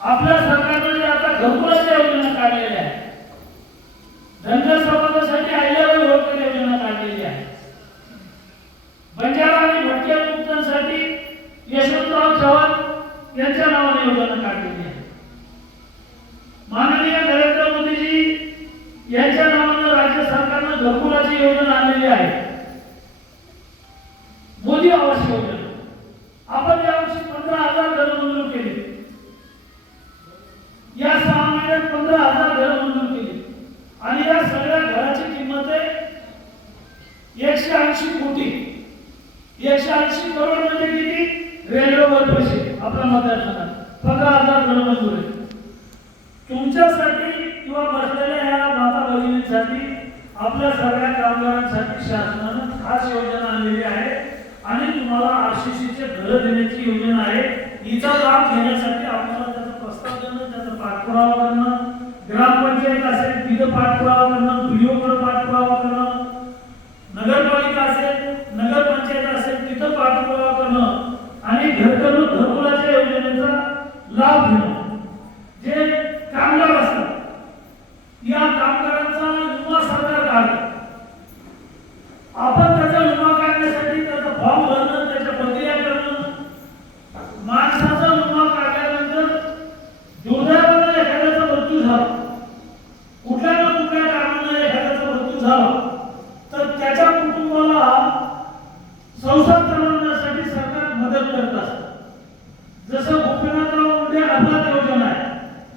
आपल्या सरकारने आता घरकुलाच्या योजना काढलेल्या आहे धनगर समाजासाठी अहिल्याबाई योग्य योजना काढलेली आहे बंजारा आणि भटक्या मुक्तांसाठी यशवंतराव चव्हाण यांच्या नावाने योजना काढलेली आहे. माननीय नरेंद्र मोदीजी यांच्या नावानं राज्य सरकारनं घरकुलाची योजना आणलेली आहे. मोदी आवास योजना. आपण ऐंशी करोड म्हणजे किती? रेल्वेवर पैसे आपल्या मतदारसंघात. पंधरा हजार घर मंजूर आहे तुमच्यासाठी किंवा बसलेल्या ह्या माता भगिनींसाठी आपल्या सगळ्या कामगारांसाठी शासनानं खास योजना आणलेली आहे. आणि तुम्हाला आशिषीचे घर देण्याची योजना आहे. हिचा लाभ घेण्यासाठी आपल्याला त्याचा प्रस्ताव देणं त्याचा पाठपुरावा करणं ग्रामपंचायत असेल तिथं पाठपुरावा करणं व्हिडिओकडे पाठपुरावा करणं नगरपालिका असेल नगरपंचायत असेल तिथं पाठपुरावा करणं आणि घरकुलाच्या योजनेचा लाभ घेणं जे कामगार असतात या कामगारांचा युवा सरकार काढतो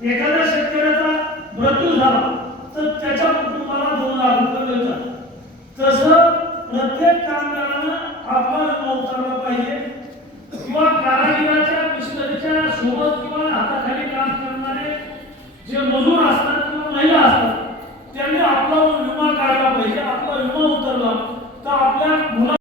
एखाद्या शेतकऱ्याचा मृत्यू झाला तर त्याच्या कुटुंबाला दोन लाख रुपये मिळतात. तसं प्रत्येक कामगारानं आपला विमा उतरला पाहिजे. किंवा कारागिराच्या मिस्टरीच्या सोबत किंवा हाताखाली काम करणारे जे मजूर असतात किंवा महिला असतात त्यांनी आपला विमा काढला पाहिजे आपला विमा उतरला तर आपल्या मुला